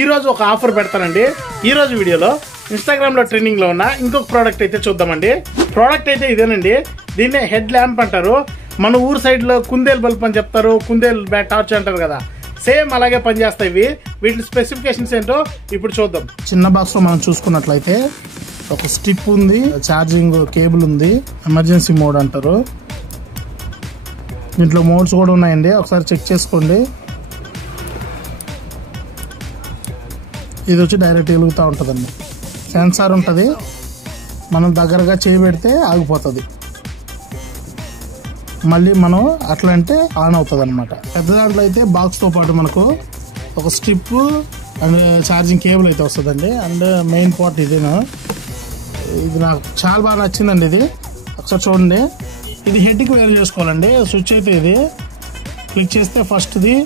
ఈ రోజు ఒక ఆఫర్ పెడతానండి. ఈ రోజు వీడియోలో ఇన్స్టాగ్రామ్ లో ట్రెండింగ్ లో ఉన్న ఇంకొక ప్రోడక్ట్ అయితే చూద్దామండి. ప్రోడక్ట్ అయితే ఇదేనండి. దీన్నే హెడ్ ల్యాంప్ అంటారు. మన ఊరు సైడ్ లో కుందేల్ బల్బ్ అని చెప్తారు, కుందేల్ టార్చ్ అంటారు కదా, సేమ్ అలాగే పనిచేస్తాయి ఇవి. వీటి స్పెసిఫికేషన్స్ ఏంటో ఇప్పుడు చూద్దాం. చిన్న బాక్స్ లో మనం చూసుకున్నట్లయితే ఒక స్టిప్ ఉంది, ఛార్జింగ్ కేబుల్ ఉంది, ఎమర్జెన్సీ మోడ్ అంటారు. దీంట్లో మోడ్స్ కూడా ఉన్నాయండి, ఒకసారి చెక్ చేసుకోండి. ఇది వచ్చి డైరెక్ట్ వెలుగుతూ ఉంటుందండి. సెన్సార్ ఉంటుంది, మనం దగ్గరగా చేయి పెడితే ఆగిపోతుంది, మళ్ళీ మనం అట్లా అంటే ఆన్ అవుతుంది అనమాట. పెద్ద దాంట్లో అయితే బాక్స్తో పాటు మనకు ఒక స్ట్రిప్ అండ్ ఛార్జింగ్ కేబుల్ అయితే వస్తుందండి. అండ్ మెయిన్ పార్ట్ ఇదేనా, ఇది నాకు చాలా బాగా నచ్చిందండి. ఇది ఒకసారి చూడండి. ఇది హెడ్కి వేరు చేసుకోవాలండి. స్విచ్ అయితే ఇది క్లిక్ చేస్తే ఫస్ట్ది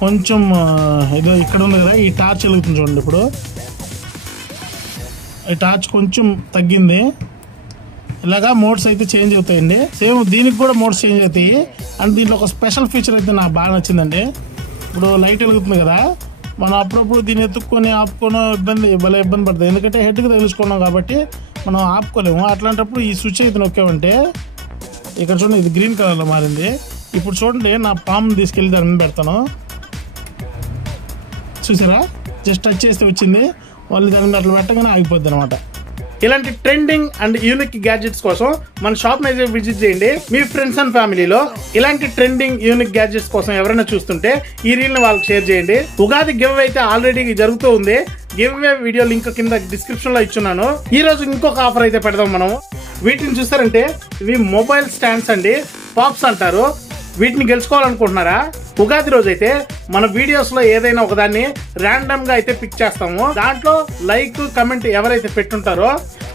కొంచెం ఏదో ఇక్కడ ఉంది కదా, ఈ టార్చ్ వెలుగుతుంది చూడండి. ఇప్పుడు ఈ టార్చ్ కొంచెం తగ్గింది. ఇలాగా మోడ్స్ అయితే చేంజ్ అవుతాయండి. సేమ్ దీనికి కూడా మోడ్స్ చేంజ్ అవుతాయి. అండ్ దీంట్లో ఒక స్పెషల్ ఫీచర్ అయితే నాకు బాగా నచ్చిందండి. ఇప్పుడు లైట్ వెలుగుతుంది కదా, మనం అప్పుడప్పుడు దీన్ని ఎత్తుక్కొని ఆపుకొని భలే ఇబ్బంది పడుతుంది. ఎందుకంటే హెడ్కి తగిలించుకున్నాం కాబట్టి మనం ఆపుకోలేము. అట్లాంటప్పుడు ఈ స్విచ్ అయితే నొక్కామంటే ఇక్కడ చూడండి, ఇది గ్రీన్ కలర్లో మారింది. ఇప్పుడు చూడండి, నా పామ్ తీసుకెళ్ళి దాని మీద పెడతాను, చూసారా, జస్ట్ టచ్ చేస్తే వచ్చింది. వాళ్ళు దాని మీద అట్లా పెట్టగానే ఆగిపోద్ది అనమాట. ఇలాంటి ట్రెండింగ్ అండ్ యూనిక్ గ్యాడ్జెట్స్ కోసం మన షాప్ ని విజిట్ చేయండి. మీ ఫ్రెండ్స్ అండ్ ఫ్యామిలీలో ఇలాంటి ట్రెండింగ్ యూనిక్ గ్యాడ్జెట్స్ కోసం ఎవరైనా చూస్తుంటే ఈ రీల్ ని వాళ్ళకి షేర్ చేయండి. ఉగాది గివ్ అవే అయితే ఆల్రెడీ జరుగుతూ ఉంది. గివ్ అవే వీడియో లింక్ కింద డిస్క్రిప్షన్ లో ఇచ్చున్నాను. ఈ రోజు ఇంకొక ఆఫర్ అయితే పెడదాం మనం. వీటిని చూస్తారంటే ఇవి మొబైల్ స్టాండ్స్ అండి, పాప్స్ అంటారు. వీటిని గెలుచుకోవాలనుకుంటున్నారా? ఉగాది రోజు అయితే మన వీడియోస్ లో ఏదైనా ఒకదాన్ని ర్యాండమ్ గా అయితే పిక్ చేస్తాము. దాంట్లో లైక్ కమెంట్ ఎవరైతే పెట్టుంటారో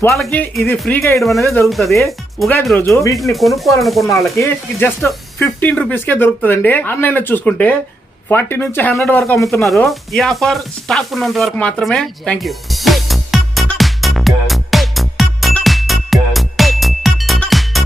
వాళ్ళకి ఇది ఫ్రీగా ఇవ్వడం అనేది జరుగుతుంది. ఉగాది రోజు వీటిని కొనుక్కోవాలనుకున్న వాళ్ళకి జస్ట్ 15 రూపీస్కే దొరుకుతుందండి. ఆన్లైన్ లో చూసుకుంటే 40 నుంచి 100 వరకు అమ్ముతున్నారు. ఈ ఆఫర్ స్టాక్ ఉన్నంత వరకు మాత్రమే. Thank you.